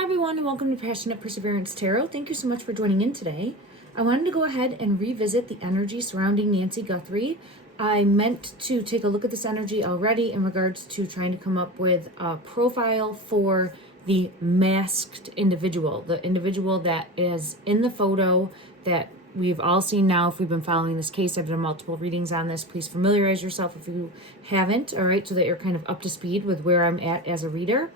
Hi everyone and welcome to Passionate Perseverance Tarot. Thank you so much for joining in today. I wanted to go ahead and revisit the energy surrounding Nancy Guthrie. I meant to take a look at this energy already in regards to trying to come up with a profile for the masked individual, the individual that is in the photo that we've all seen now. If we've been following this case, I've done multiple readings on this. Please familiarize yourself if you haven't, all right, so that you're kind of up to speed with where I'm at as a reader.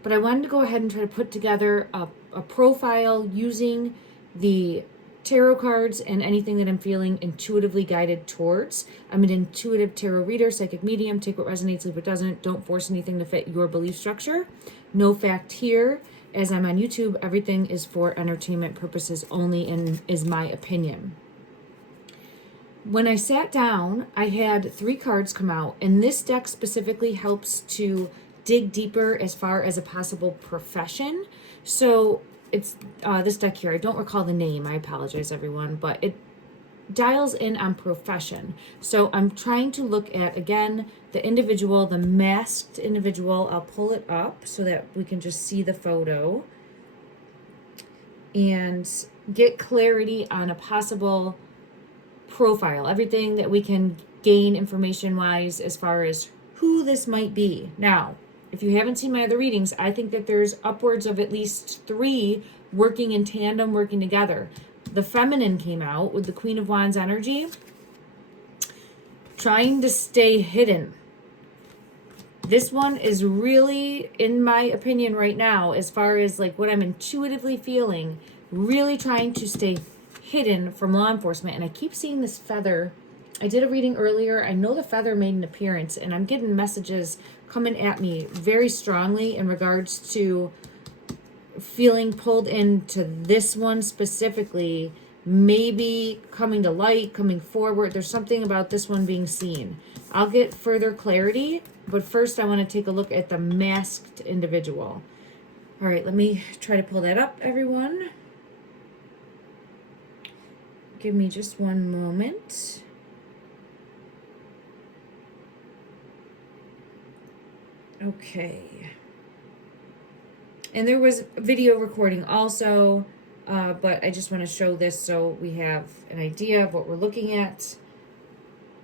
But I wanted to go ahead and try to put together a profile using the tarot cards and anything that I'm feeling intuitively guided towards. I'm an intuitive tarot reader, psychic medium. Take what resonates, leave what doesn't. Don't force anything to fit your belief structure. No fact here. As I'm on YouTube, everything is for entertainment purposes only and is my opinion. When I sat down, I had 3 cards come out, and this deck specifically helps to dig deeper as far as a possible profession. So it's this deck here. I don't recall the name. I apologize, everyone, but it dials in on profession. So I'm trying to look at, again, the individual, the masked individual. I'll pull it up so that we can just see the photo and get clarity on a possible profile, everything that we can gain information-wise as far as who this might be. Now, if you haven't seen my other readings, I think that there's upwards of at least 3 working in tandem, working together. The feminine came out with the Queen of Wands energy, trying to stay hidden. This one is really, in my opinion right now, as far as like what I'm intuitively feeling, really trying to stay hidden from law enforcement. And I keep seeing this feather. I did a reading earlier. I know the feather made an appearance, and I'm getting messages coming at me very strongly in regards to feeling pulled into this one specifically, maybe coming to light, coming forward. There's something about this one being seen. I'll get further clarity, but first I want to take a look at the masked individual. All right, let me try to pull that up, everyone. Give me just one moment. Okay. And there was a video recording also, but I just want to show this so we have an idea of what we're looking at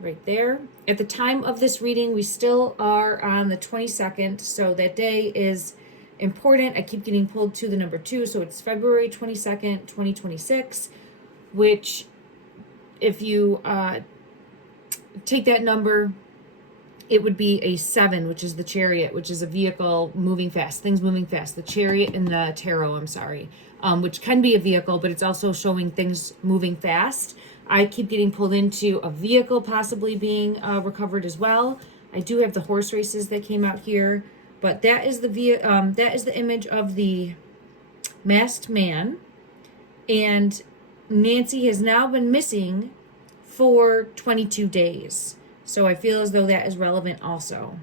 right there. At the time of this reading, we still are on the 22nd, so that day is important. I keep getting pulled to the number 2, so it's February 22nd, 2026, which if you take that number, it would be a 7, which is the chariot, which is a vehicle moving fast, things moving fast. The chariot in the tarot, which can be a vehicle, but it's also showing things moving fast. I keep getting pulled into a vehicle possibly being recovered as well. I do have the horse races that came out here, but that is the image of the masked man. And Nancy has now been missing for 22 days. So I feel as though that is relevant also.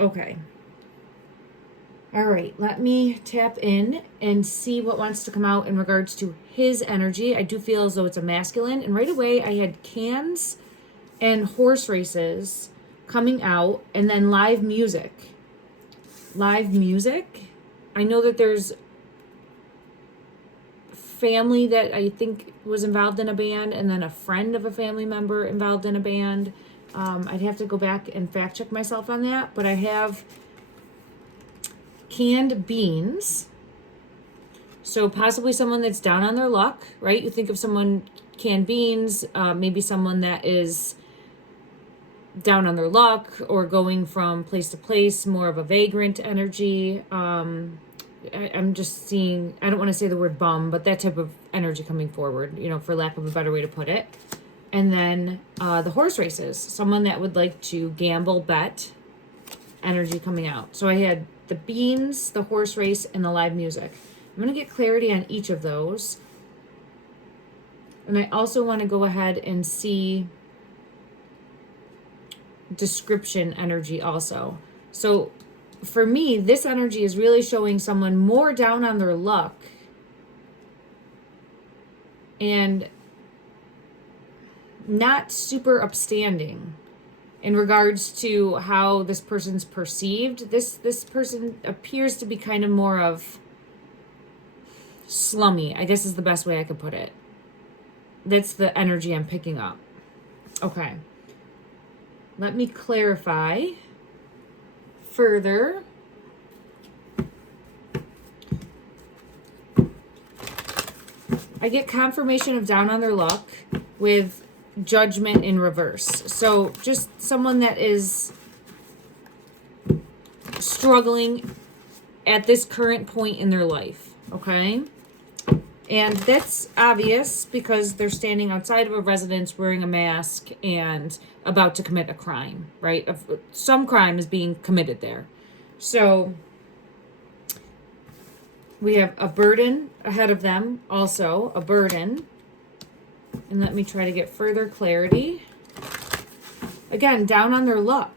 Okay. All right, let me tap in and see what wants to come out in regards to his energy. I do feel as though it's a masculine. And right away, I had cans and horse races coming out, and then live music. Live music. I know that there's family that I think was involved in a band, and then a friend of a family member involved in a band. I'd have to go back and fact check myself on that, but I have canned beans. So possibly someone that's down on their luck, right? You think of someone, canned beans, maybe someone that is down on their luck or going from place to place, more of a vagrant energy. I'm just seeing, I don't want to say the word bum, but that type of energy coming forward, for lack of a better way to put it. And then the horse races, someone that would like to gamble, bet, energy coming out. So I had the beans, the horse race, and the live music. I'm going to get clarity on each of those. And I also want to go ahead and see description energy also. So for me, this energy is really showing someone more down on their luck. And not super upstanding in regards to how this person's perceived. This person appears to be kind of more of slummy, I guess is the best way I could put it. That's the energy I'm picking up. Okay. Let me clarify further. I get confirmation of down on their luck with judgment in reverse. So just someone that is struggling at this current point in their life, okay? And that's obvious because they're standing outside of a residence wearing a mask and about to commit a crime, right? Some crime is being committed there. So we have a burden ahead of them, also a burden. And let me try to get further clarity. Again, down on their luck.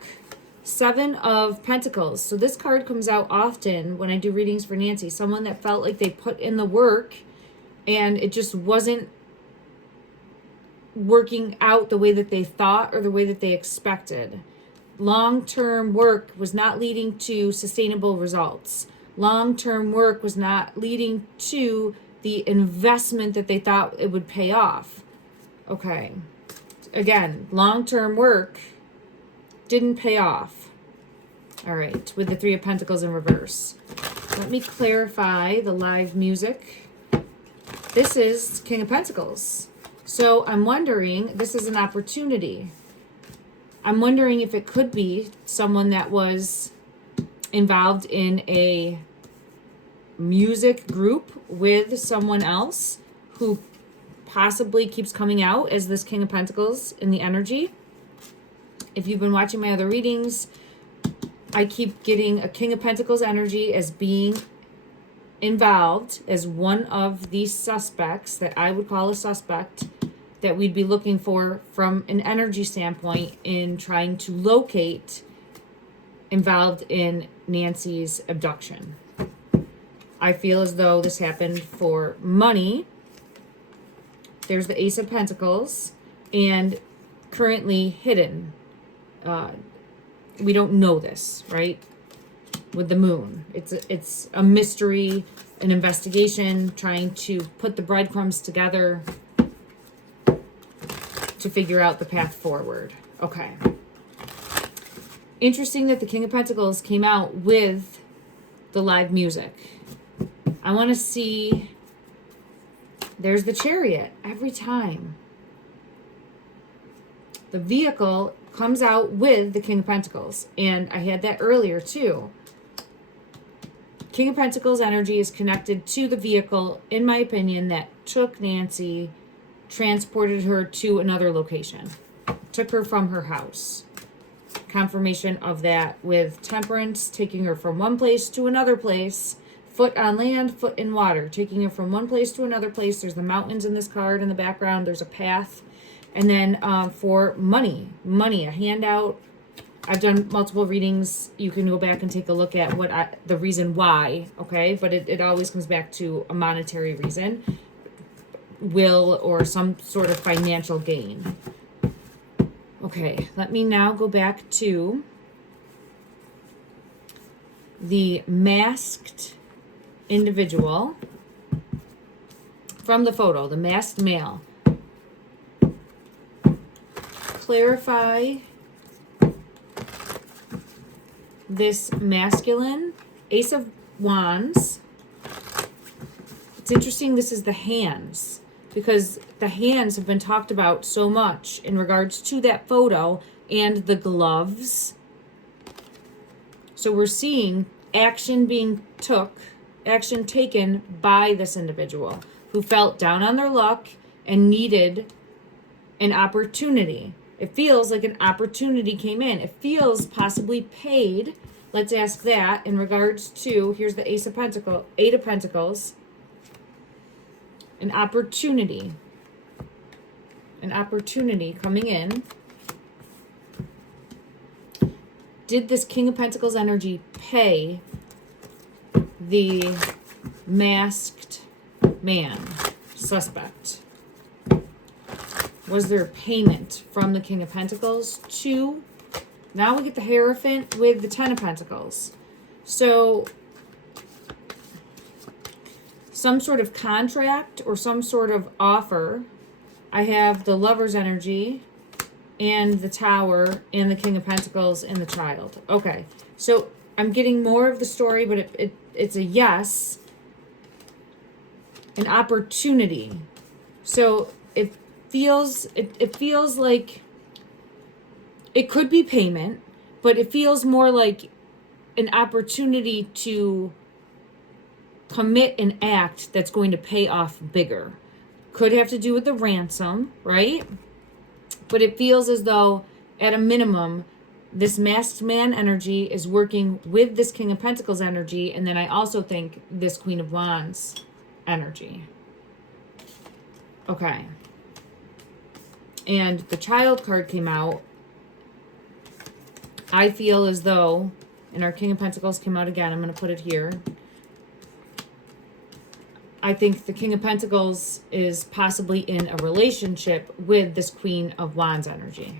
7 of Pentacles. So this card comes out often when I do readings for Nancy. Someone that felt like they put in the work and it just wasn't working out the way that they thought or the way that they expected. Long-term work was not leading to sustainable results. Long-term work was not leading to the investment that they thought it would pay off. Okay. Again, long-term work didn't pay off. All right, with the 3 of Pentacles in reverse. Let me clarify the live music. This is King of Pentacles. So I'm wondering, this is an opportunity. I'm wondering if it could be someone that was involved in a music group with someone else who possibly keeps coming out as this King of Pentacles in the energy. If you've been watching my other readings, I keep getting a King of Pentacles energy as being involved as one of these suspects that I would call a suspect that we'd be looking for from an energy standpoint in trying to locate involved in Nancy's abduction. I feel as though this happened for money. There's the Ace of Pentacles and currently hidden. We don't know this, right? With the moon. It's a mystery, an investigation, trying to put the breadcrumbs together to figure out the path forward. Okay. Interesting that the King of Pentacles came out with the live music. I want to see... There's the Chariot every time. The vehicle comes out with the King of Pentacles. And I had that earlier too. King of Pentacles energy is connected to the vehicle, in my opinion, that took Nancy, transported her to another location. Took her from her house. Confirmation of that with Temperance, taking her from one place to another place. Foot on land, foot in water. Taking her from one place to another place. There's the mountains in this card in the background. There's a path. And then for money, a handout. I've done multiple readings. You can go back and take a look at the reason why, okay? But it always comes back to a monetary reason, will, or some sort of financial gain. Okay, let me now go back to the masked individual from the photo, the masked male. Clarify this masculine. Ace of Wands. It's interesting this is the hands, because the hands have been talked about so much in regards to that photo, and the gloves. So we're seeing action taken by this individual who felt down on their luck and needed an opportunity. It feels like an opportunity came in. It feels possibly paid. Let's ask that in regards to, here's the Eight of Pentacles. An opportunity coming in. Did this King of Pentacles energy pay the masked man suspect? Was there payment from the King of Pentacles to... Now we get the Hierophant with the Ten of Pentacles. So some sort of contract or some sort of offer. I have the Lover's energy and the Tower and the King of Pentacles and the Child. Okay, so I'm getting more of the story, but it's a yes. An opportunity. So it feels like it could be payment, but it feels more like an opportunity to commit an act that's going to pay off bigger. Could have to do with the ransom, right? But it feels as though, at a minimum, this masked man energy is working with this King of Pentacles energy, and then I also think this Queen of Wands energy. Okay. And the Child card came out. I feel as though, and our King of Pentacles came out again. I'm going to put it here. I think the King of Pentacles is possibly in a relationship with this Queen of Wands energy.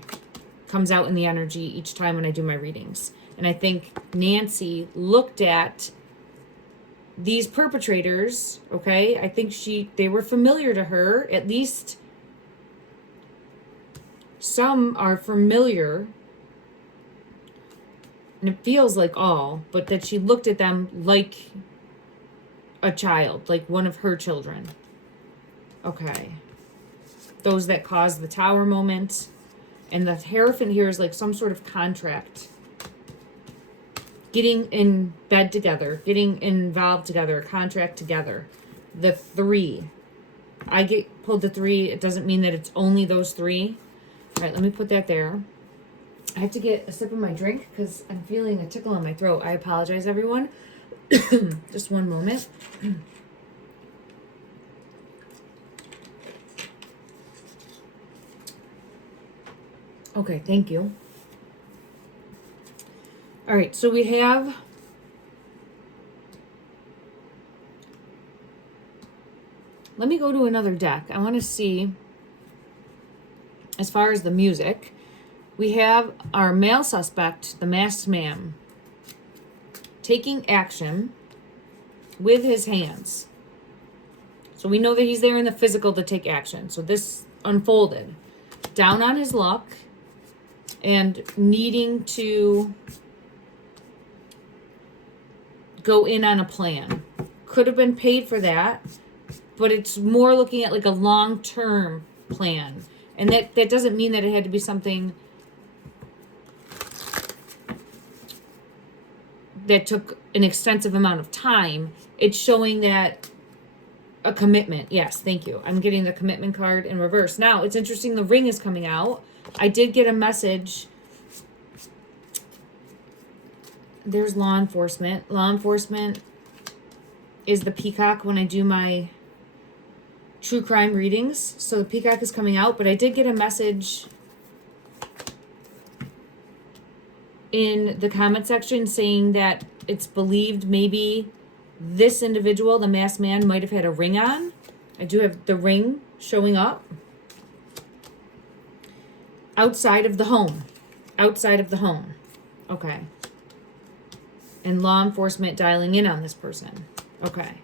Comes out in the energy each time when I do my readings. And I think Nancy looked at these perpetrators, okay? I think they were familiar to her. At least some are familiar. And it feels like all, but that she looked at them like a child, like one of her children. Okay. Those that caused the Tower moment. And the Hierophant here is like some sort of contract. Getting in bed together. Getting involved together. A contract together. The 3. I pulled the 3. It doesn't mean that it's only those 3. All right, let me put that there. I have to get a sip of my drink because I'm feeling a tickle in my throat. I apologize, everyone. Just one moment. Okay, thank you. All right, so we have let me go to another deck. I want to see, as far as the music, we have our male suspect, the masked man, taking action with his hands. So we know that he's there in the physical to take action. So this unfolded. Down on his luck and needing to go in on a plan. Could have been paid for that, but it's more looking at like a long-term plan. And that doesn't mean that it had to be something that took an extensive amount of time. It's showing that a commitment. Yes, thank you. I'm getting the commitment card in reverse. Now, it's interesting the Ring is coming out. I did get a message. There's law enforcement. Law enforcement is the peacock when I do my true crime readings. So the peacock is coming out, but I did get a message in the comment section saying that it's believed maybe this individual, the masked man, might have had a ring on. I do have the ring showing up. Outside of the home. Outside of the home. Okay. And law enforcement dialing in on this person. Okay.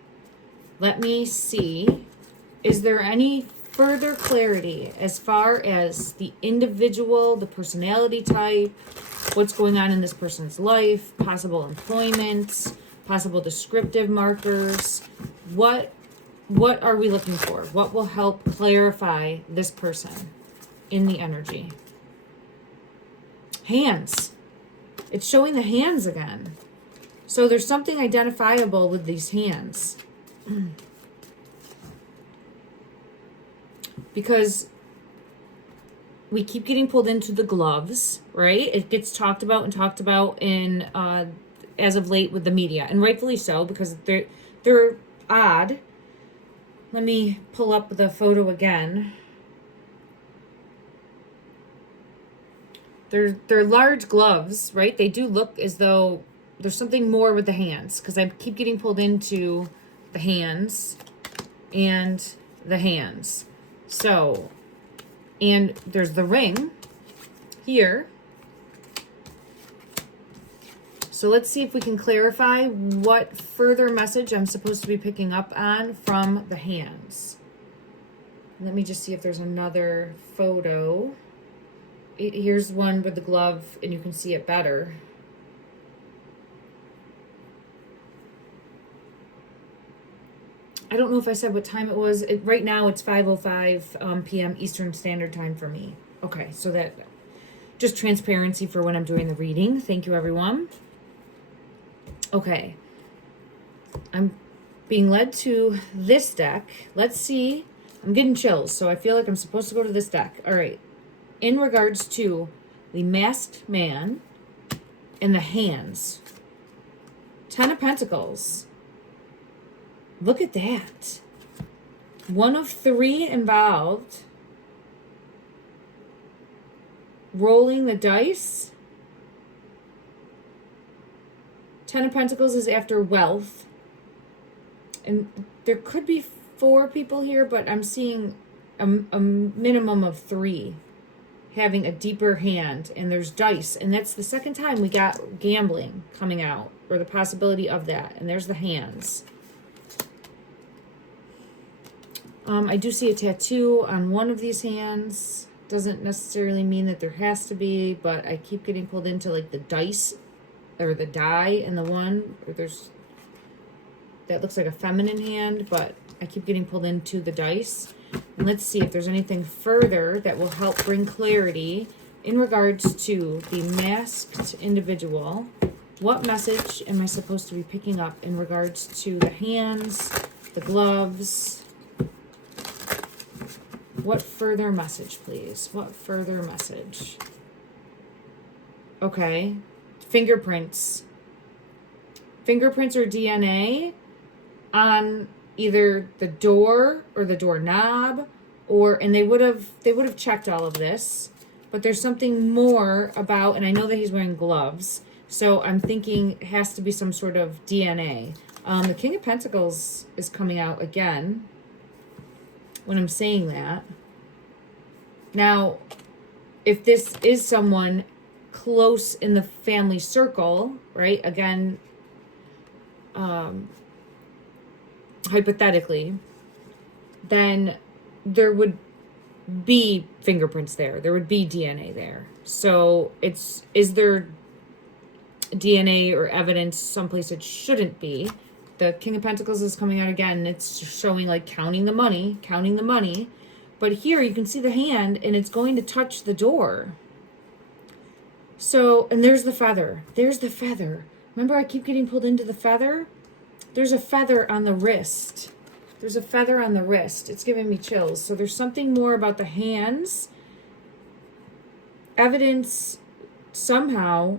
Let me see. Is there any further clarity as far as the individual, the personality type, what's going on in this person's life, possible employment, possible descriptive markers? What are we looking for? What will help clarify this person in the energy? Hands. It's showing the hands again. So there's something identifiable with these hands. Because we keep getting pulled into the gloves, right? It gets talked about in as of late with the media, and rightfully so, because they're odd. Let me pull up the photo again. They're large gloves, right? They do look as though there's something more with the hands, because I keep getting pulled into the hands and the hands. So, and there's the ring here. So So let's see if we can clarify what further message I'm supposed to be picking up on from the hands. Let me just see if there's another photo. Here's one with the glove, and you can see it better. I don't know if I said what time it was. Right now it's 5:05 p.m. Eastern Standard Time for me. Okay, so that just transparency for when I'm doing the reading. Thank you, everyone. Okay, I'm being led to this deck. Let's see. I'm getting chills, so I feel like I'm supposed to go to this deck. All right. In regards to the masked man and the hands. 10 of Pentacles. Look at that. 1 of 3 involved. Rolling the dice. 10 of Pentacles is after wealth. And there could be 4 people here, but I'm seeing a minimum of 3 having a deeper hand. And there's dice. And that's the second time we got gambling coming out, or the possibility of that. And there's the hands. I do see a tattoo on one of these hands. Doesn't necessarily mean that there has to be, but I keep getting pulled into like the dice or the die in the one. Or there's that looks like a feminine hand, but I keep getting pulled into the dice. And let's see if there's anything further that will help bring clarity in regards to the masked individual. What message am I supposed to be picking up in regards to the hands, the gloves? What further message, please? What further message? Okay. Fingerprints. Fingerprints or DNA on either the door or the doorknob, and they would have checked all of this, but there's something more about, and I know that he's wearing gloves, so I'm thinking it has to be some sort of DNA. The King of Pentacles is coming out again when I'm saying that. Now, if this is someone close in the family circle, right? Again, hypothetically, then there would be fingerprints there. There would be DNA there. So is there DNA or evidence someplace it shouldn't be? The King of Pentacles is coming out again. It's showing like counting the money. But here you can see the hand, and it's going to touch the door. So, and there's the feather. There's the feather. Remember, I keep getting pulled into the feather? There's a feather on the wrist. There's a feather on the wrist. It's giving me chills. So there's something more about the hands. Evidence somehow.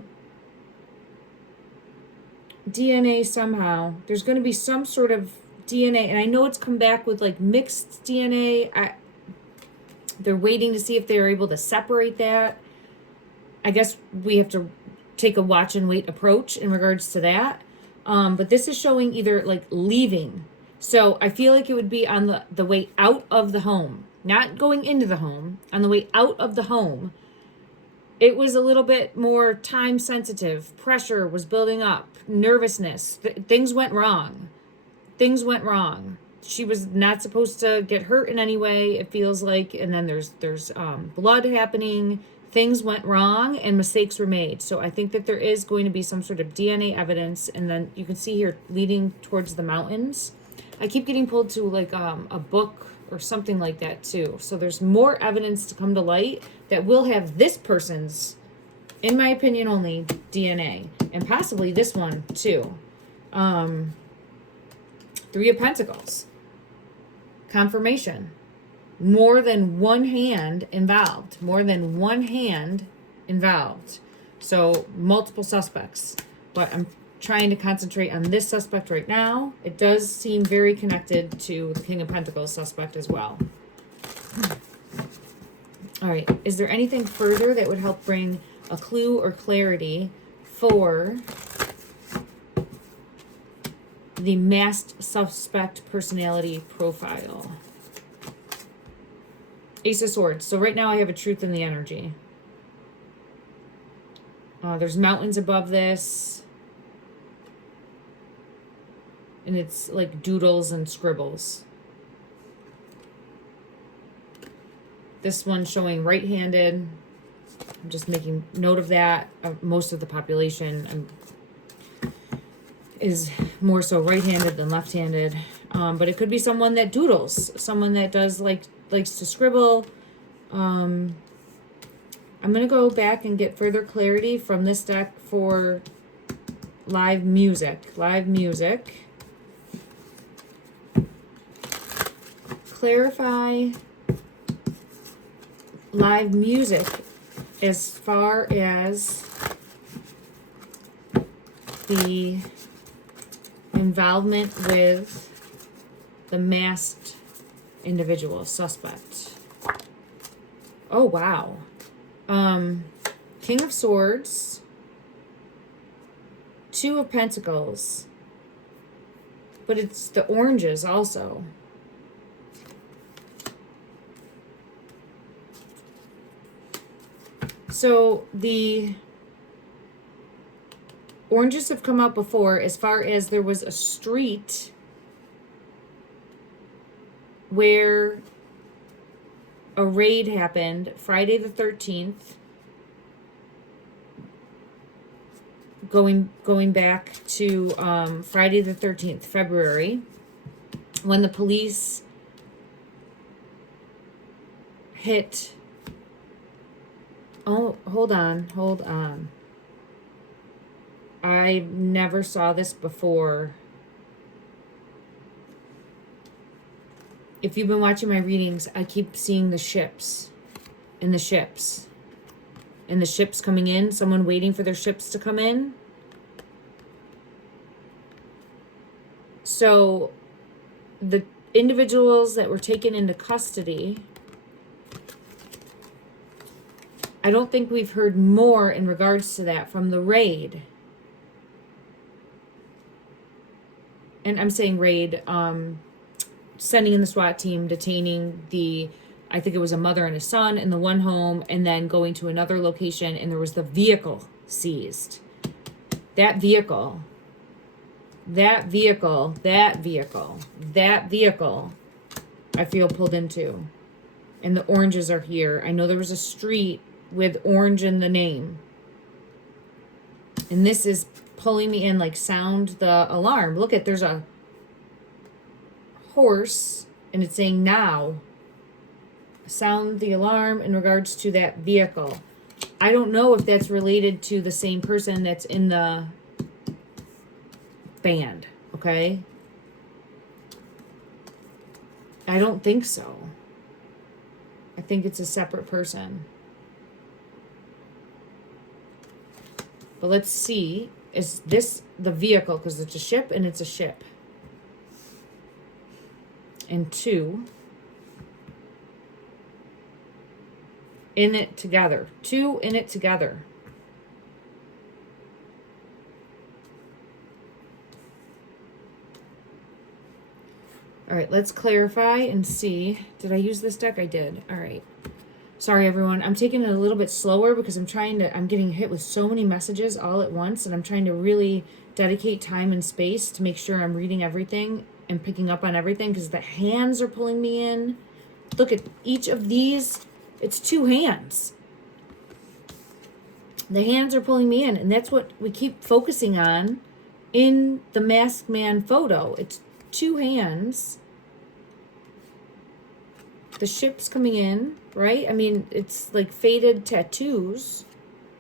DNA somehow. There's going to be some sort of DNA. And I know it's come back with like mixed DNA. They're waiting to see if they're able to separate that. I guess we have to take a watch and wait approach in regards to that. But this is showing either like leaving. So I feel like it would be on the way out of the home, not going into the home, on the way out of the home. It was a little bit more time sensitive. Pressure was building up, nervousness. Things went wrong. She was not supposed to get hurt in any way, it feels like. And then there's blood happening. Things went wrong and mistakes were made. So I think that there is going to be some sort of DNA evidence. And then you can see here leading towards the mountains. I keep getting pulled to like a book or something like that too. So there's more evidence to come to light that will have this person's, in my opinion only, DNA. And possibly this one too. 3 of Pentacles. Confirmation. More than one hand involved. So multiple suspects. But I'm trying to concentrate on this suspect right now. It does seem very connected to the King of Pentacles suspect as well. All right. Is there anything further that would help bring a clue or clarity for the masked suspect personality profile? Ace of Swords. So right now I have a truth in the energy. There's mountains above this. And it's like doodles and scribbles. This one showing right-handed. I'm just making note of that. Most of the population is more so right-handed than left-handed. But it could be someone that doodles, someone that does likes to scribble. I'm gonna go back and get further clarity from this deck for live music. Live music. Clarify live music as far as the involvement with the masked individual suspect. Oh, wow. King of Swords, Two of Pentacles, but it's the oranges also. So the oranges have come out before as far as there was a street where a raid happened Friday the 13th, going back to Friday the 13th, February, when the police hit. Oh, hold on. I never saw this before. If you've been watching my readings, I keep seeing the ships. And the ships coming in. Someone waiting for their ships to come in. So the individuals that were taken into custody, I don't think we've heard more in regards to that from the raid. And I'm saying raid, sending in the SWAT team, detaining I think it was a mother and a son in the one home, and then going to another location, and there was the vehicle seized. That vehicle, I feel pulled into. And the oranges are here. I know there was a street with orange in the name. And this is pulling me in, like sound the alarm. Look at, there's a horse and it's saying now. Sound the alarm in regards to that vehicle. I don't know if that's related to the same person that's in the band, okay? I don't think so. I think it's a separate person. But let's see. Is this the vehicle? Because it's a ship and it's a ship. And two. In it together. Two in it together. All right, let's clarify and see. Did I use this deck? I did. All right. Sorry, everyone. I'm taking it a little bit slower because I'm getting hit with so many messages all at once, and I'm trying to really dedicate time and space to make sure I'm reading everything and picking up on everything because the hands are pulling me in. Look at each of these. It's two hands. The hands are pulling me in, and that's what we keep focusing on in the masked man photo. It's two hands. The ship's coming in, right? I mean, it's like faded tattoos.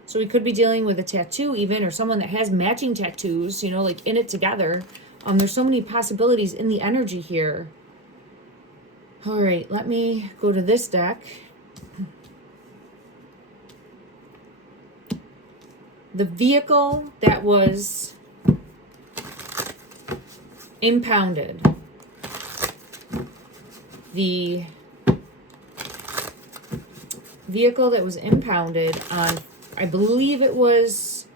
So we could be dealing with a tattoo even, or someone that has matching tattoos, you know, like in it together. There's so many possibilities in the energy here. All right, let me go to this deck. The vehicle that was impounded. The vehicle that was impounded on, I believe it was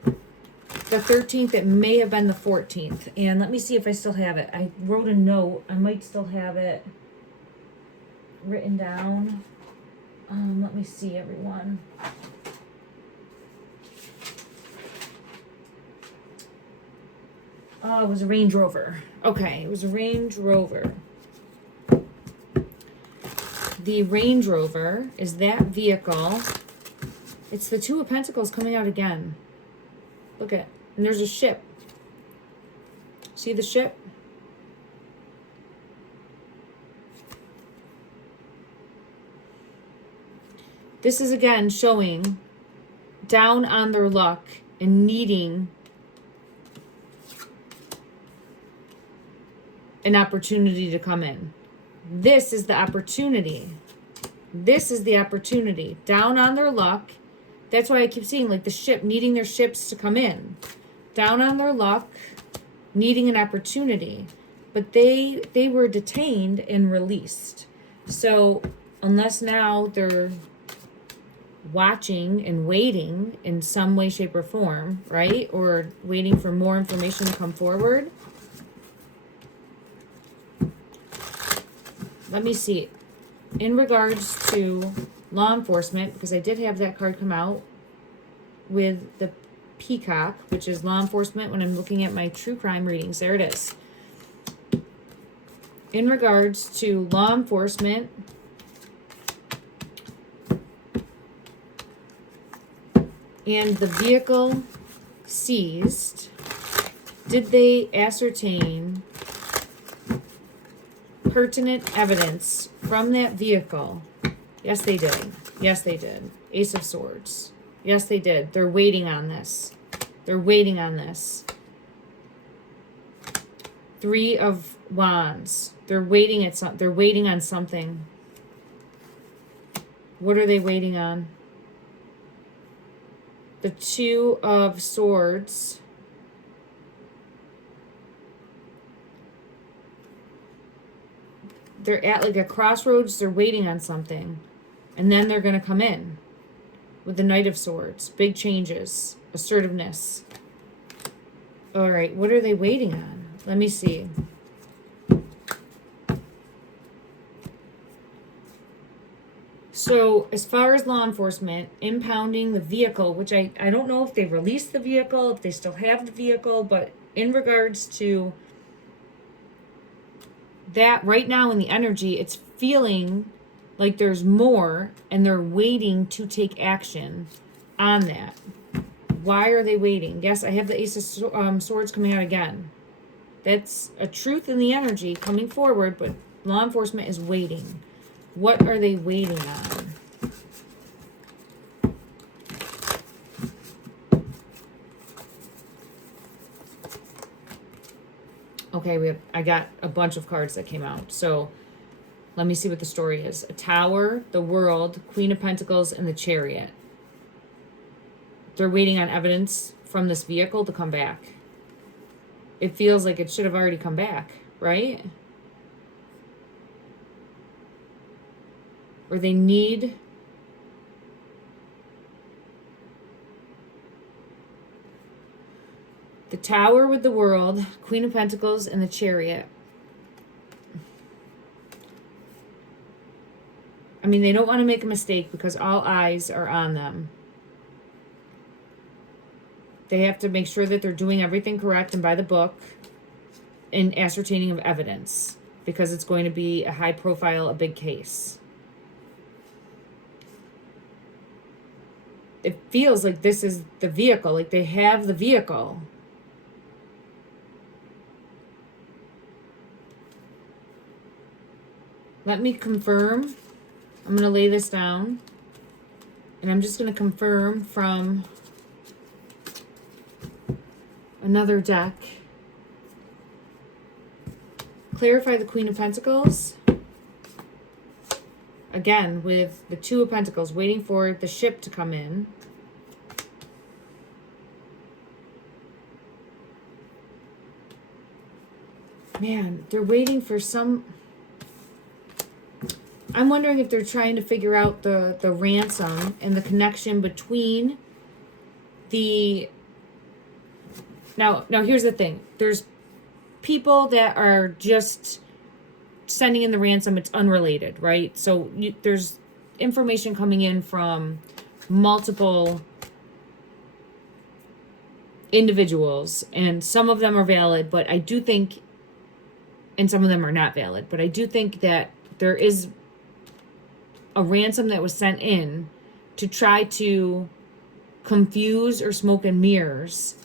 the 13th. It may have been the 14th. And let me see if I still have it. I wrote a note. I might still have it written down. Let me see, everyone. Oh, it was a Range Rover. Okay, it was a Range Rover. The Range Rover is that vehicle. It's the Two of Pentacles coming out again. Look at, and there's a ship. See the ship? This is again showing down on their luck and needing an opportunity to come in. This is the opportunity. This is the opportunity. Down on their luck. That's why I keep seeing like the ship, needing their ships to come in. Down on their luck, needing an opportunity. But they were detained and released. So unless now they're watching and waiting in some way, shape, or form, right? Or waiting for more information to come forward. Let me see. In regards to law enforcement, because I did have that card come out with the peacock, which is law enforcement when I'm looking at my true crime readings. There it is. In regards to law enforcement, and the vehicle seized, did they ascertain pertinent evidence from that vehicle? Yes, they did. Yes, they did. Ace of Swords. Yes, they did. They're waiting on this. They're waiting on this. Three of Wands. They're waiting at something. They're waiting on something. What are they waiting on? The Two of Swords. They're at like a crossroads. They're waiting on something. And then they're going to come in with the Knight of Swords. Big changes. Assertiveness. All right. What are they waiting on? Let me see. So as far as law enforcement, impounding the vehicle, which I don't know if they released the vehicle, if they still have the vehicle, but in regards to that right now in the energy, it's feeling like there's more and they're waiting to take action on that. Why are they waiting? Yes, I have the Ace of Swords coming out again. That's a truth in the energy coming forward, but law enforcement is waiting. What are they waiting on? Okay, I got a bunch of cards that came out. So let me see what the story is. A Tower, the World, Queen of Pentacles, and the Chariot. They're waiting on evidence from this vehicle to come back. It feels like it should have already come back, right? Or they need the Tower with the World, Queen of Pentacles, and the Chariot. I mean, they don't want to make a mistake because all eyes are on them. They have to make sure that they're doing everything correct and by the book in ascertaining of evidence because it's going to be a high profile, a big case. It feels like this is the vehicle, like they have the vehicle. Let me confirm. I'm going to lay this down. And I'm just going to confirm from another deck. Clarify the Queen of Pentacles. Again, with the Two of Pentacles, waiting for the ship to come in. Man, they're waiting for some... I'm wondering if they're trying to figure out the ransom and the connection between the... Now here's the thing. There's people that are just sending in the ransom. It's unrelated, right? So there's information coming in from multiple individuals, and some of them are valid, but I do think, and some of them are not valid, but I do think that there is a ransom that was sent in to try to confuse or smoke and mirrors.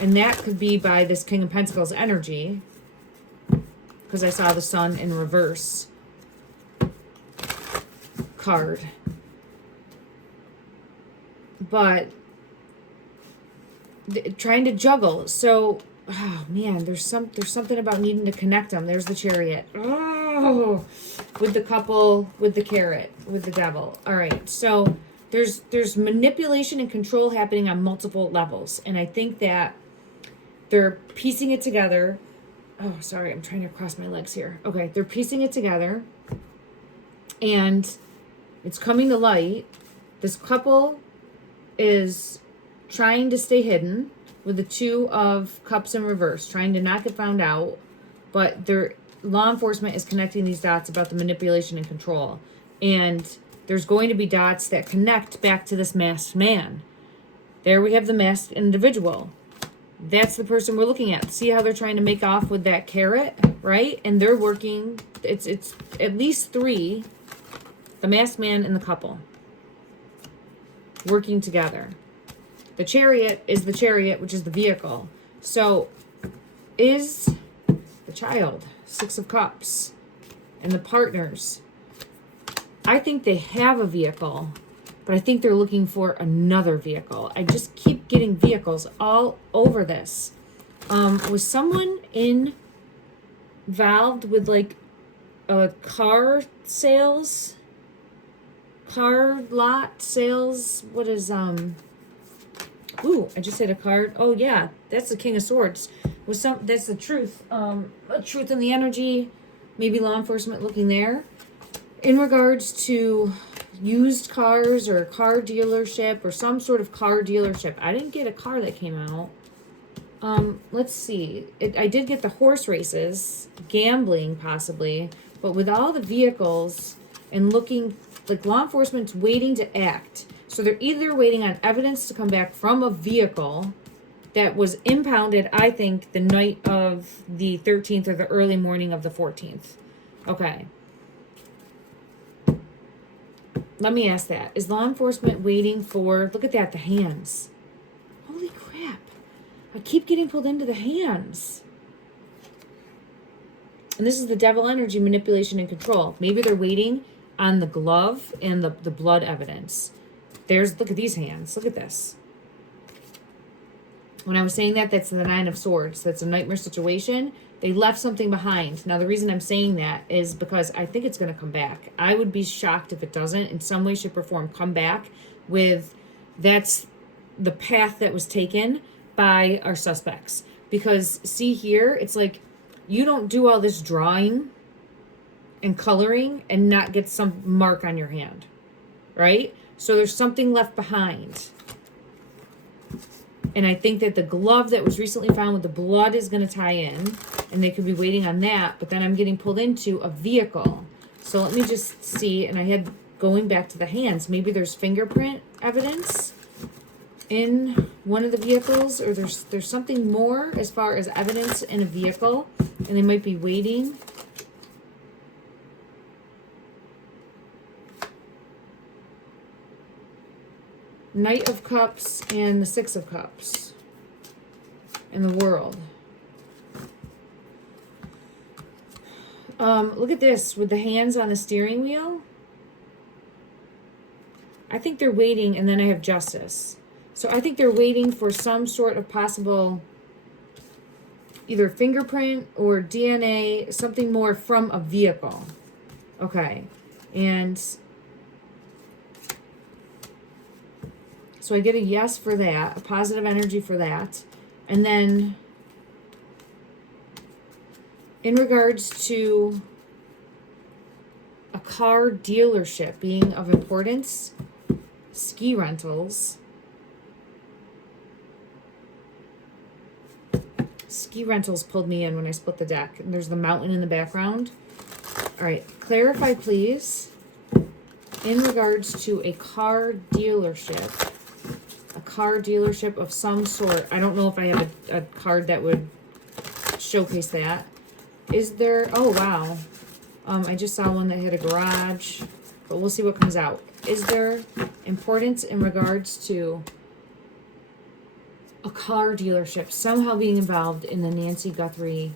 And that could be by this King of Pentacles energy, because I saw the Sun in reverse card. But trying to juggle. So, oh man, there's something about needing to connect them. There's the Chariot. Oh, with the couple, with the Carrot, with the Devil. All right, so there's manipulation and control happening on multiple levels, and I think that they're piecing it together. Oh, sorry, I'm trying to cross my legs here. Okay, they're piecing it together, and it's coming to light. This couple is trying to stay hidden with the Two of Cups in reverse, trying to not get found out, but their law enforcement is connecting these dots about the manipulation and control. And there's going to be dots that connect back to this masked man. There we have the masked individual. That's the person we're looking at. See how they're trying to make off with that carrot, right? And they're working, it's at least three, the masked man and the couple, working together. The Chariot is the chariot, which is the vehicle. So is the child, Six of Cups, and the partners. I think they have a vehicle, but I think they're looking for another vehicle. I just keep getting vehicles all over this. Was someone involved with like a car sales? Car lot sales? What is, ooh, I just hit a card. Oh yeah, that's the King of Swords. That's the truth. A truth in the energy. Maybe law enforcement looking there. In regards to used cars or a car dealership or some sort of car dealership. I didn't get a car that came out. Let's see. I did get the horse races, gambling possibly, but with all the vehicles and looking, like law enforcement's waiting to act. So they're either waiting on evidence to come back from a vehicle that was impounded, I think, the night of the 13th or the early morning of the 14th. Okay. Let me ask that. Is law enforcement waiting for... Look at that, the hands. Holy crap. I keep getting pulled into the hands. And this is the Devil energy, manipulation and control. Maybe they're waiting on the glove and the blood evidence. Look at these hands. Look at this. When I was saying that, that's the Nine of Swords. That's a nightmare situation. They left something behind. Now, the reason I'm saying that is because I think it's going to come back. I would be shocked if it doesn't, in some way, shape, or form, come back with that's the path that was taken by our suspects. Because, see here, it's like you don't do all this drawing and coloring and not get some mark on your hand, right? So there's something left behind. And I think that the glove that was recently found with the blood is going to tie in. And they could be waiting on that. But then I'm getting pulled into a vehicle. So let me just see. And I had going back to the hands. Maybe there's fingerprint evidence in one of the vehicles. Or there's something more as far as evidence in a vehicle. And they might be waiting. Knight of Cups and the Six of Cups. And the World. Look at this with the hands on the steering wheel. I think they're waiting, and then I have Justice. So I think they're waiting for some sort of possible either fingerprint or DNA, something more from a vehicle. Okay. And so I get a yes for that, a positive energy for that. And then in regards to a car dealership being of importance, ski rentals. Ski rentals pulled me in when I split the deck. And there's the mountain in the background. All right, clarify please. In regards to a car dealership, a car dealership of some sort. I don't know if I have a card that would showcase that. Is there, oh wow. I just saw one that had a garage, but we'll see what comes out. Is there importance in regards to a car dealership somehow being involved in the Nancy Guthrie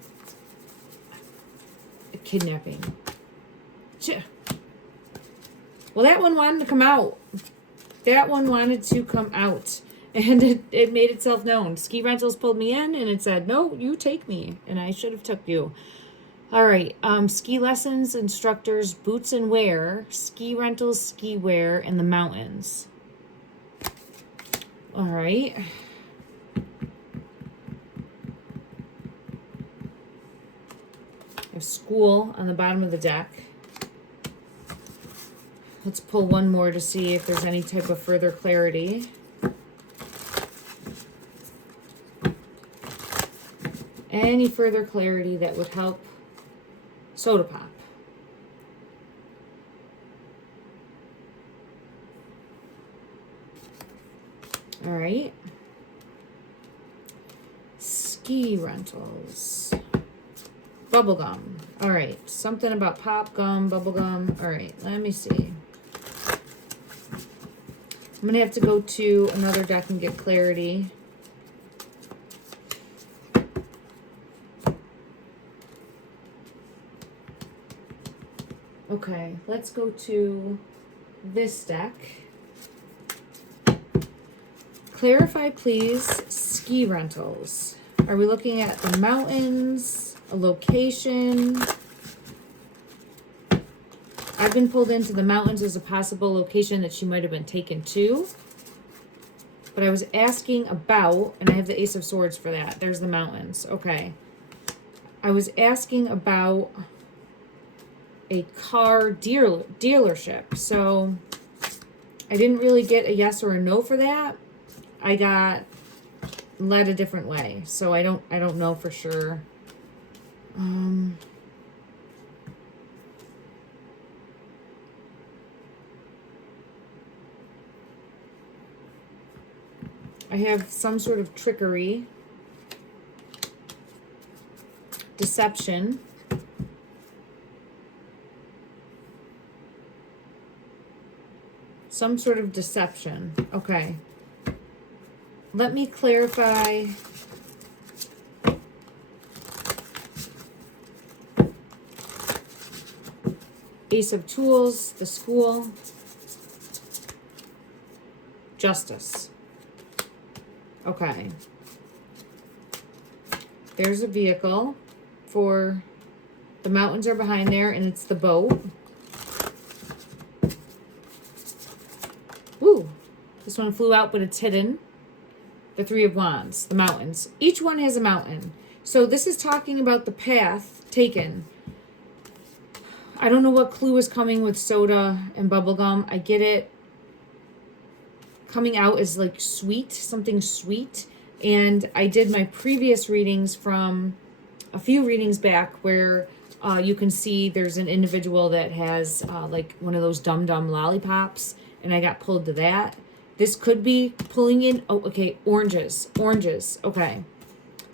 kidnapping? Well, that one wanted to come out. That one wanted to come out. And it made itself known. Ski Rentals pulled me in and it said, no, you take me. And I should have took you. All right. Ski lessons, instructors, boots and wear, ski rentals, ski wear, and the mountains. All right. I have school on the bottom of the deck. Let's pull one more to see if there's any type of further clarity. Any further clarity that would help Soda Pop. All right. Ski rentals. Bubblegum. All right. Something about pop gum, bubblegum. All right. Let me see. I'm going to have to go to another deck and get clarity. Okay, let's go to this deck. Clarify, please, ski rentals. Are we looking at the mountains, a location? I've been pulled into the mountains as a possible location that she might have been taken to. But I was asking about, and I have the Ace of Swords for that. There's the mountains. Okay. I was asking about a car dealership. So I didn't really get a yes or a no for that. I got led a different way. So I don't know for sure. I have some sort of trickery, deception, some sort of deception. Okay. Let me clarify. Ace of Tools, the school, justice. Okay. There's a vehicle for the mountains are behind there, and it's the boat. Ooh, this one flew out, but it's hidden. The Three of Wands, the mountains. Each one has a mountain. So this is talking about the path taken. I don't know what clue is coming with soda and bubblegum. I get it. Coming out is like sweet, something sweet. And I did my previous readings from a few readings back where you can see there's an individual that has like one of those dum-dum lollipops, and I got pulled to that. This could be pulling in, oh, okay, oranges, okay.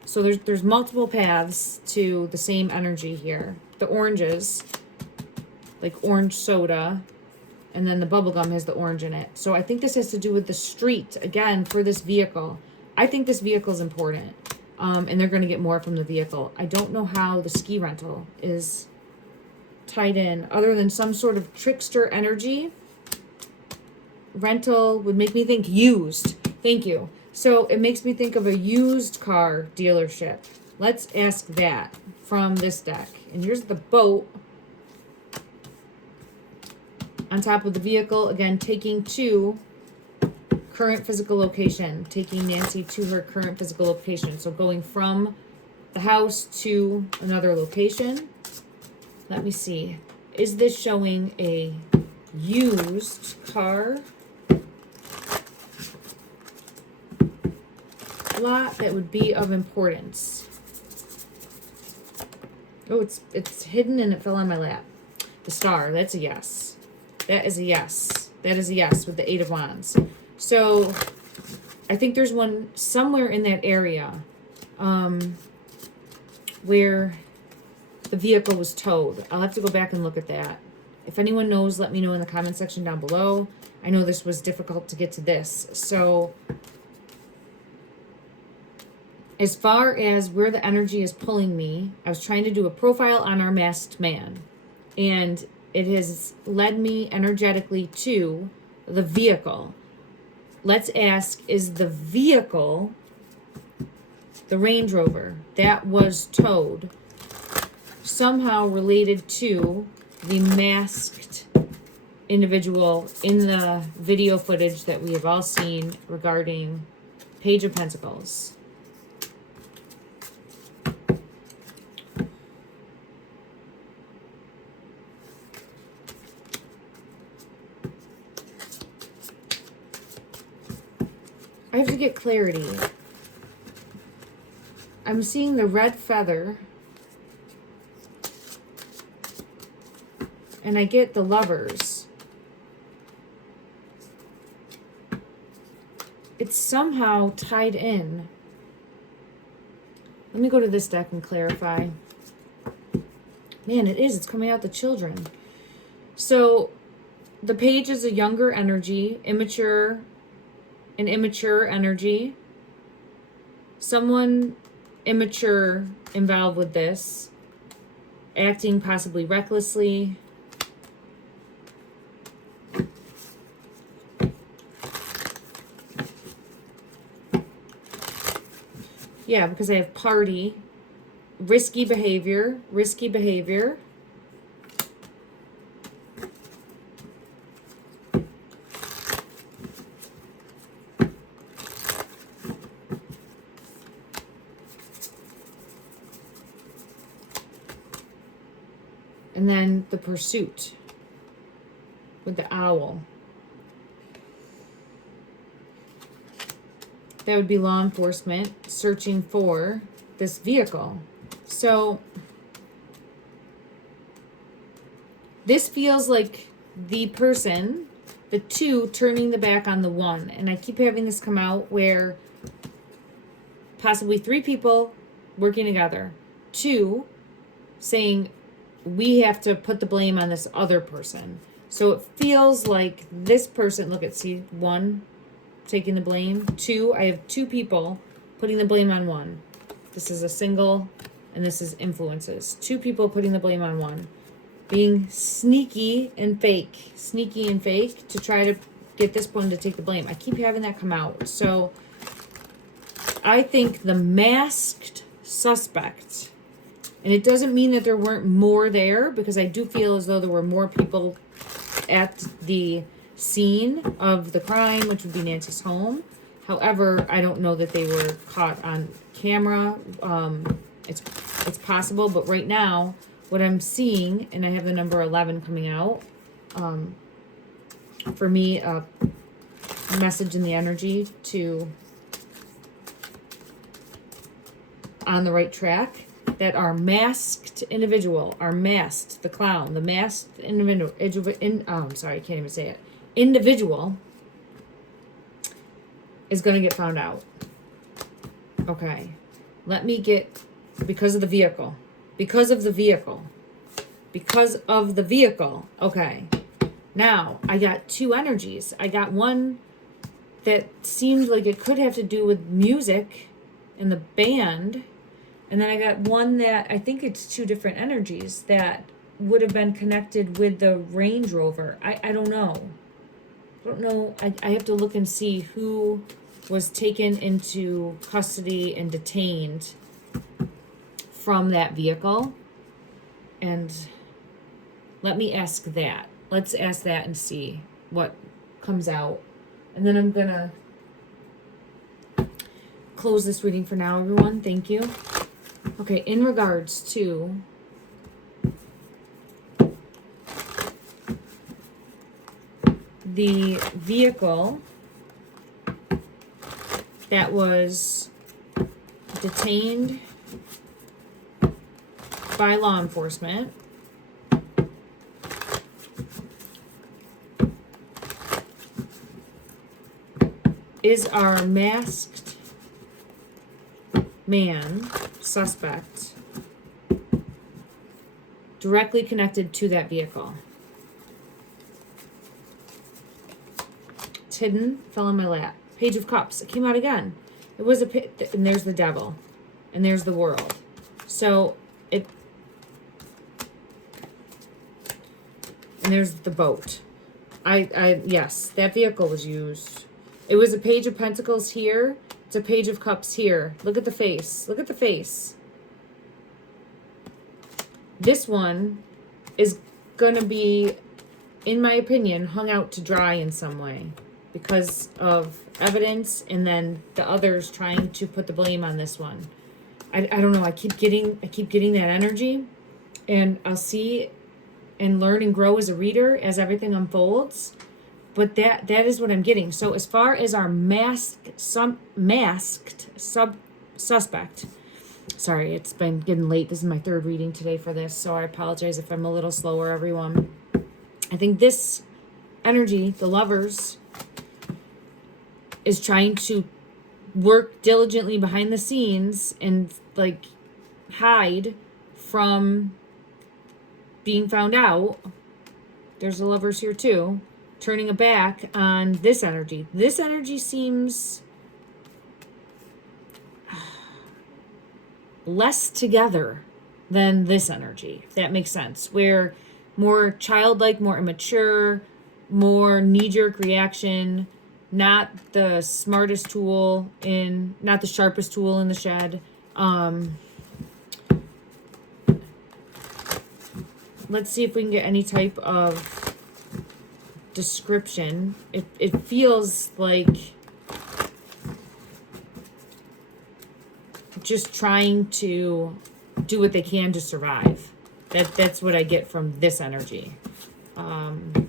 So there's multiple paths to the same energy here. The oranges, like orange soda, and then the bubblegum has the orange in it. So I think this has to do with the street, again, for this vehicle. I think this vehicle is important, and they're going to get more from the vehicle. I don't know how the ski rental is tied in, other than some sort of trickster energy. Rental would make me think used. Thank you. So it makes me think of a used car dealership. Let's ask that from this deck. And here's the boat on top of the vehicle, again, taking to current physical location, taking Nancy to her current physical location. So going from the house to another location. Let me see. Is this showing a used car lot that would be of importance? Oh, it's hidden and it fell on my lap. The star, that's a yes. That is a yes. That is a yes with the Eight of Wands. So I think there's one somewhere in that area where the vehicle was towed. I'll have to go back and look at that. If anyone knows, let me know in the comment section down below. I know this was difficult to get to this. So as far as where the energy is pulling me, I was trying to do a profile on our masked man. And it has led me energetically to the vehicle. Let's ask, is the vehicle, the Range Rover, that was towed, somehow related to the masked individual in the video footage that we have all seen regarding Page of Pentacles? I have to get clarity. I'm seeing the red feather. And I get the Lovers. It's somehow tied in. Let me go to this deck and clarify. Man, it is. It's coming out the Children. So the Page is a younger energy, an immature energy. Someone immature involved with this, acting possibly recklessly. Yeah, because I have party, risky behavior. And then the Pursuit with the owl. That would be law enforcement searching for this vehicle. So this feels like the person, the two, turning the back on the one. And I keep having this come out where possibly three people working together. Two saying, we have to put the blame on this other person. So it feels like this person, look at, see, one taking the blame. Two, I have two people putting the blame on one. This is a single, and this is influences. Two people putting the blame on one. Being sneaky and fake to try to get this one to take the blame. I keep having that come out. So I think the masked suspect, and it doesn't mean that there weren't more there, because I do feel as though there were more people at the scene of the crime, which would be Nancy's home. However, I don't know that they were caught on camera. It's possible, but right now, what I'm seeing, and I have the number 11 coming out, for me, a message in the energy to on the right track, that our masked individual, our masked, the clown, the masked individual, sorry, I can't even say it, individual is going to get found out. Okay. Let me get, because of the vehicle. Okay. Now, I got two energies. I got one that seemed like it could have to do with music and the band. And then I got one that I think it's two different energies that would have been connected with the Range Rover. I don't know. I have to look and see who was taken into custody and detained from that vehicle. And let me ask that. Let's ask that and see what comes out. And then I'm going to close this reading for now, everyone. Thank you. Okay, in regards to the vehicle that was detained by law enforcement, is our masked man, suspect, directly connected to that vehicle? It's hidden, fell on my lap. Page of Cups, it came out again. It was and there's the devil, and there's the world. So and there's the boat. Yes, that vehicle was used. It was a Page of Pentacles here. It's a Page of Cups here. Look at the face. Look at the face. This one is going to be, in my opinion, hung out to dry in some way because of evidence, and then the others trying to put the blame on this one. I don't know. I keep getting that energy, and I'll see and learn and grow as a reader as everything unfolds. But that is what I'm getting. So as far as our masked suspect, sorry, it's been getting late. This is my third reading today for this, so I apologize if I'm a little slower, everyone. I think this energy, the Lovers, is trying to work diligently behind the scenes and like hide from being found out. There's the Lovers here too, turning a back on this energy. This energy seems less together than this energy, if that makes sense. Where more childlike, more immature, more knee-jerk reaction, not the smartest tool not the sharpest tool in the shed. Let's see if we can get any type of description. It feels like just trying to do what they can to survive. That's what I get from this energy. And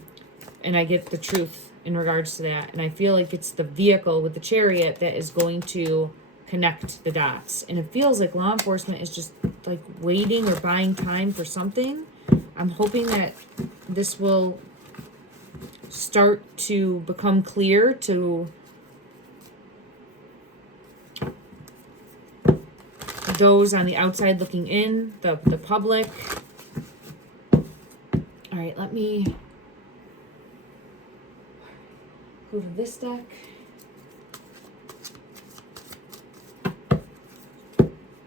I get the truth in regards to that. And I feel like it's the vehicle with the Chariot that is going to connect the dots. And it feels like law enforcement is just like waiting or buying time for something. I'm hoping that this will start to become clear to those on the outside looking in, the public. All right, let me go to this deck.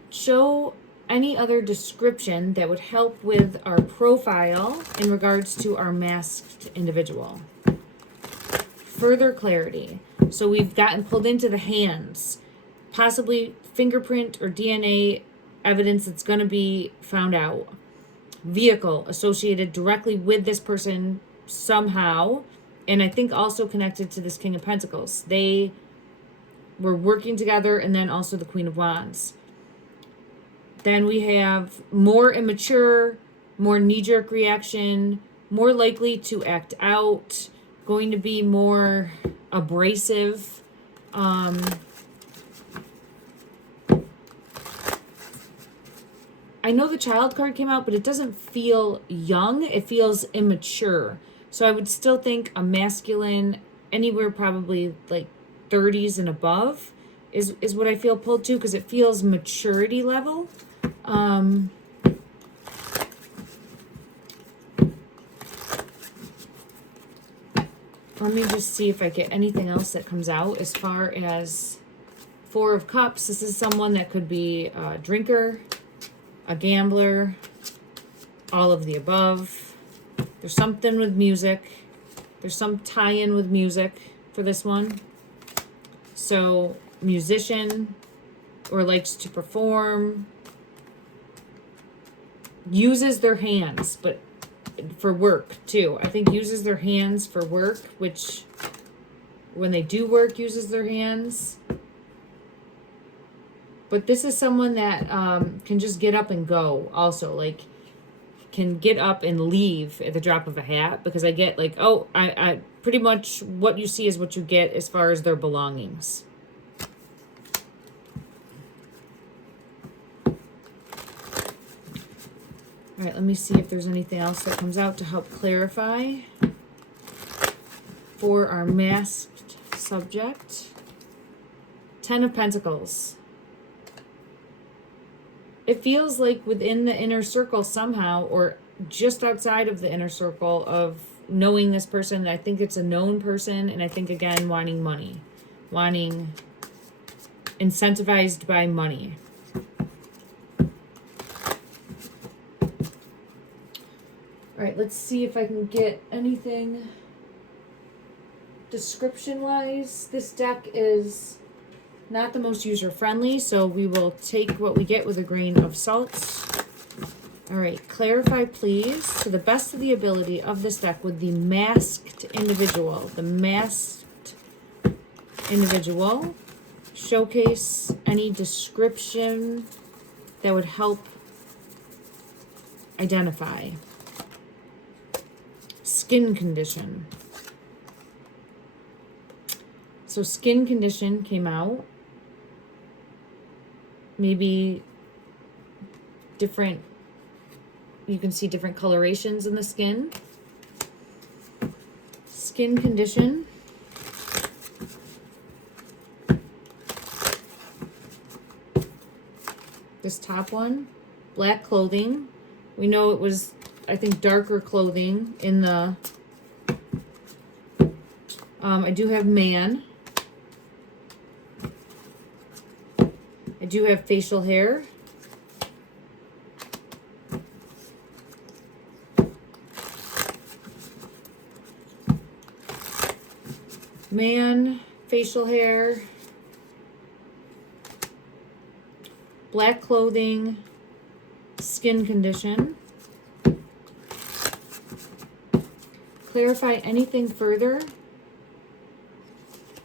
Show any other description that would help with our profile in regards to our masked individual. Further clarity. So we've gotten pulled into the hands, possibly fingerprint or DNA evidence that's going to be found out. Vehicle associated directly with this person somehow, and I think also connected to this King of Pentacles. They were working together, and then also the Queen of Wands. Then we have more immature, more knee-jerk reaction, more likely to act out, going to be more abrasive. I know the Child card came out, but it doesn't feel young. It feels immature. So I would still think a masculine, anywhere probably like 30s and above, is what I feel pulled to, because it feels maturity level. Let me just see if I get anything else that comes out as far as Four of Cups. This is someone that could be a drinker, a gambler, all of the above. There's something with music. There's some tie-in with music for this one. So, musician, or likes to perform, uses their hands, but for work too. I think uses their hands for work, which when they do work, uses their hands. But this is someone that can just get up and go also, like can get up and leave at the drop of a hat, because I get like, oh, I pretty much what you see is what you get as far as their belongings. All right, let me see if there's anything else that comes out to help clarify for our masked subject. Ten of Pentacles. It feels like within the inner circle somehow, or just outside of the inner circle of knowing this person. I think it's a known person, and I think, again, wanting money. Wanting incentivized by money. All right, let's see if I can get anything description-wise. This deck is not the most user-friendly, so we will take what we get with a grain of salt. All right, clarify, please, to the best of the ability of this deck with the masked individual. The masked individual. Showcase any description that would help identify. Skin condition. So skin condition came out. Maybe different, you can see different colorations in the skin. Skin condition. This top one, black clothing. We know it was, I think, darker clothing in the, I do have man. I do have facial hair. Man, facial hair. Black clothing, skin condition. Clarify anything further.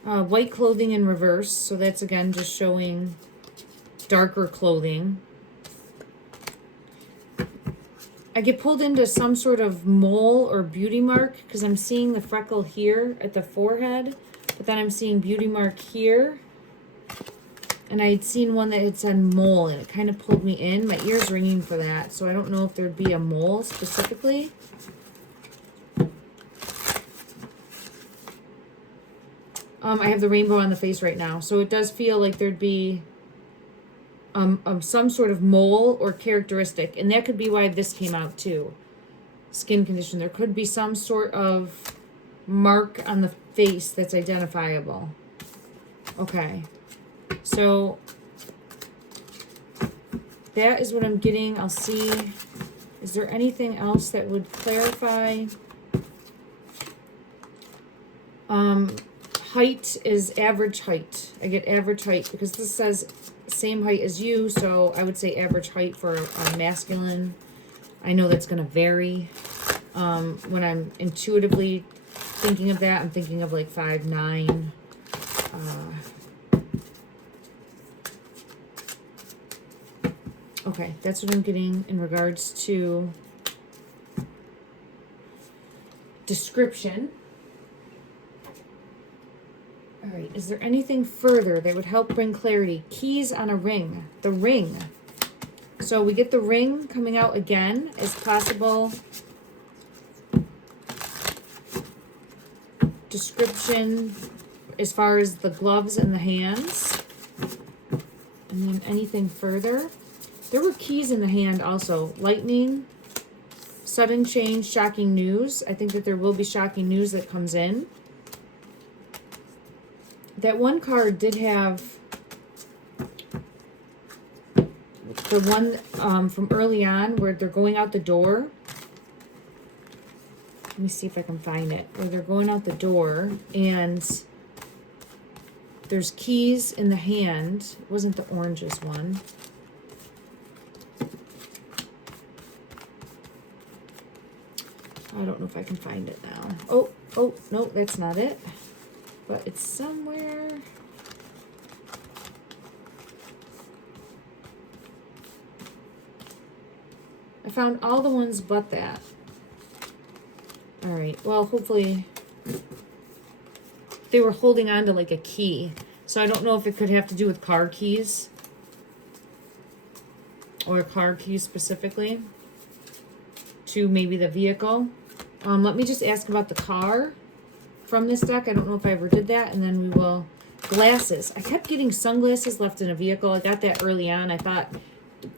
White clothing in reverse, so that's again just showing darker clothing. I get pulled into some sort of mole or beauty mark because I'm seeing the freckle here at the forehead, but then I'm seeing beauty mark here. And I had seen one that had said mole, and it kind of pulled me in. My ear's ringing for that, so I don't know if there'd be a mole specifically. I have the rainbow on the face right now, so it does feel like there'd be some sort of mole or characteristic, and that could be why this came out too. Skin condition. There could be some sort of mark on the face that's identifiable. Okay. So that is what I'm getting. I'll see. Is there anything else that would clarify? Height is average height. I get average height because this says same height as you, so I would say average height for a masculine. I know that's going to vary. When I'm intuitively thinking of that, I'm thinking of like 5'9". Okay, that's what I'm getting in regards to description. All right, is there anything further that would help bring clarity? Keys on a ring. The ring. So we get the ring coming out again as possible description as far as the gloves and the hands. And then anything further? There were keys in the hand also. Lightning, sudden change, shocking news. I think that there will be shocking news that comes in. That one card did have the one from early on where they're going out the door. Let me see if I can find it. Where they're going out the door and there's keys in the hand. It wasn't the oranges one. I don't know if I can find it now. Oh, no, that's not it. But it's somewhere. I found all the ones but that. All right, well, hopefully they were holding on to like a key. So I don't know if it could have to do with car keys. Or car keys specifically. To maybe the vehicle. Let me just ask about the car from this deck. I don't know if I ever did that. And then we will glasses. I kept getting sunglasses left in a vehicle. I got that early on. I thought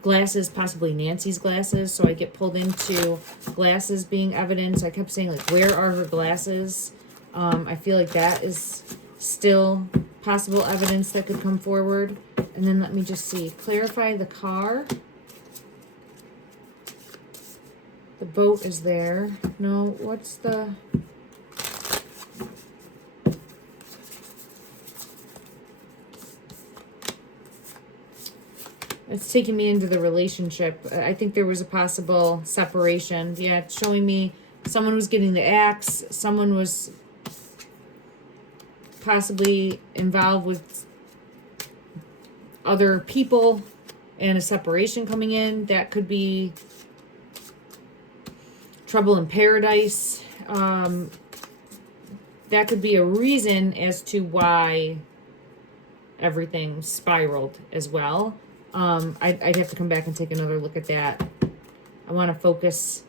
glasses, possibly Nancy's glasses, so I get pulled into glasses being evidence. I kept saying, like, where are her glasses? I feel like that is still possible evidence that could come forward. And then let me just see. Clarify the car. The boat is there. No, what's the... It's taking me into the relationship. I think there was a possible separation. Yeah, it's showing me someone was getting the axe. Someone was possibly involved with other people and a separation coming in. That could be trouble in paradise. That could be a reason as to why everything spiraled as well. I'd have to come back and take another look at that. I want to focus,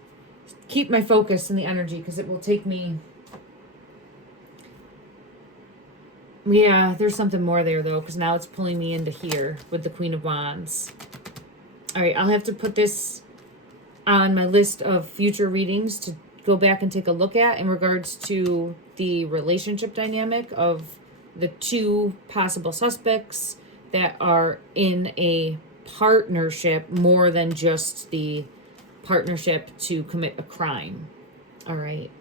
keep my focus in the energy, because it will take me. Yeah, there's something more there though, because now it's pulling me into here with the Queen of Wands. All right, I'll have to put this on my list of future readings to go back and take a look at in regards to the relationship dynamic of the two possible suspects that are in a partnership more than just the partnership to commit a crime. All right.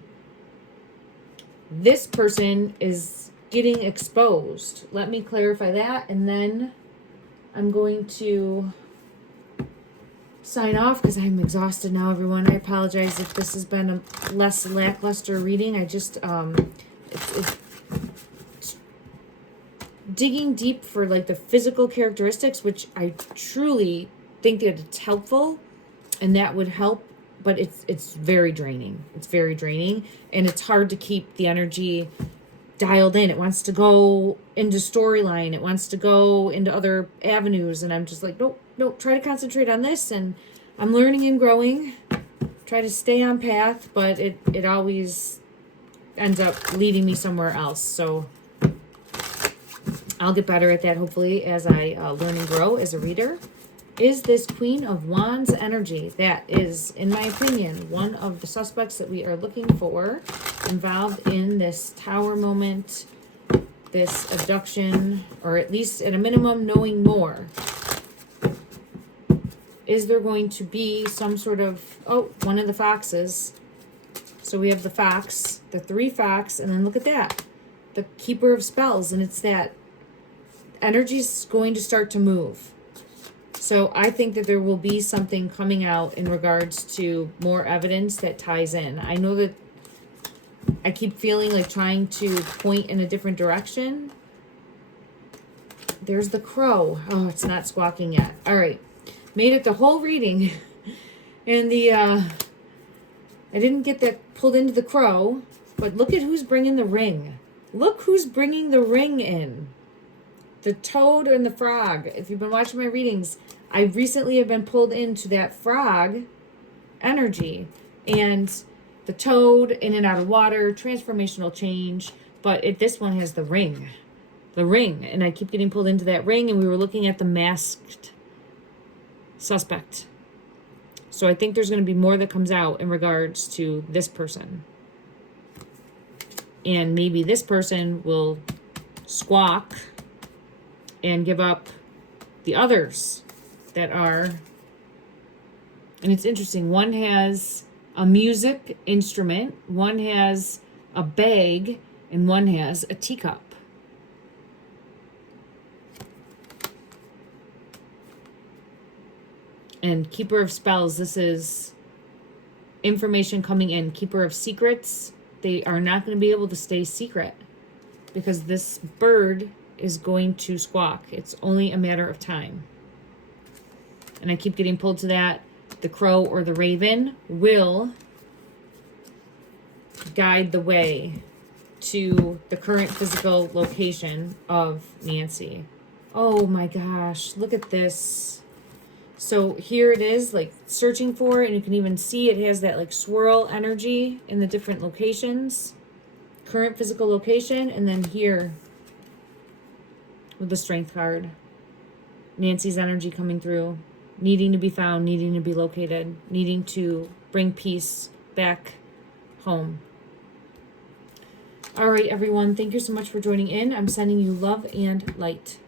This person is getting exposed. Let me clarify that, and then I'm going to sign off because I'm exhausted now, everyone. I apologize if this has been a less lackluster reading. I just it's digging deep for like the physical characteristics, which I truly think that it's helpful and that would help, but it's very draining. It's very draining, and it's hard to keep the energy dialed in. It wants to go into storyline. It wants to go into other avenues, and I'm just like, nope, try to concentrate on this, and I'm learning and growing. Try to stay on path, but it always ends up leading me somewhere else. So I'll get better at that, hopefully, as I learn and grow as a reader. Is this Queen of Wands energy? That is, in my opinion, one of the suspects that we are looking for involved in this tower moment, this abduction, or at least at a minimum knowing more. Is there going to be some sort of, oh, one of the foxes. So we have the fox, the 3 fox, and then look at that, the keeper of spells, and it's that energy's going to start to move. So I think that there will be something coming out in regards to more evidence that ties in. I know that I keep feeling like trying to point in a different direction. There's the crow. Oh, it's not squawking yet. All right. Made it the whole reading. And I didn't get that pulled into the crow, but look at who's bringing the ring. Look who's bringing the ring in. The toad and the frog. If you've been watching my readings, I recently have been pulled into that frog energy, and the toad in and out of water, transformational change, but this one has the ring, and I keep getting pulled into that ring, and we were looking at the masked suspect. So I think there's going to be more that comes out in regards to this person, and maybe this person will squawk and give up the others that are, and it's interesting, one has a music instrument, one has a bag, and one has a teacup. And keeper of spells, this is information coming in. Keeper of secrets, they are not going to be able to stay secret because this bird is going to squawk. It's only a matter of time. And I keep getting pulled to that. The crow or the raven will guide the way to the current physical location of Nancy. Oh my gosh, look at this. So here it is, like searching for it, and you can even see it has that like swirl energy in the different locations. Current physical location, and then here with the Strength card. Nancy's energy coming through, needing to be found, needing to be located, needing to bring peace back home. All right, everyone. Thank you so much for joining in. I'm sending you love and light.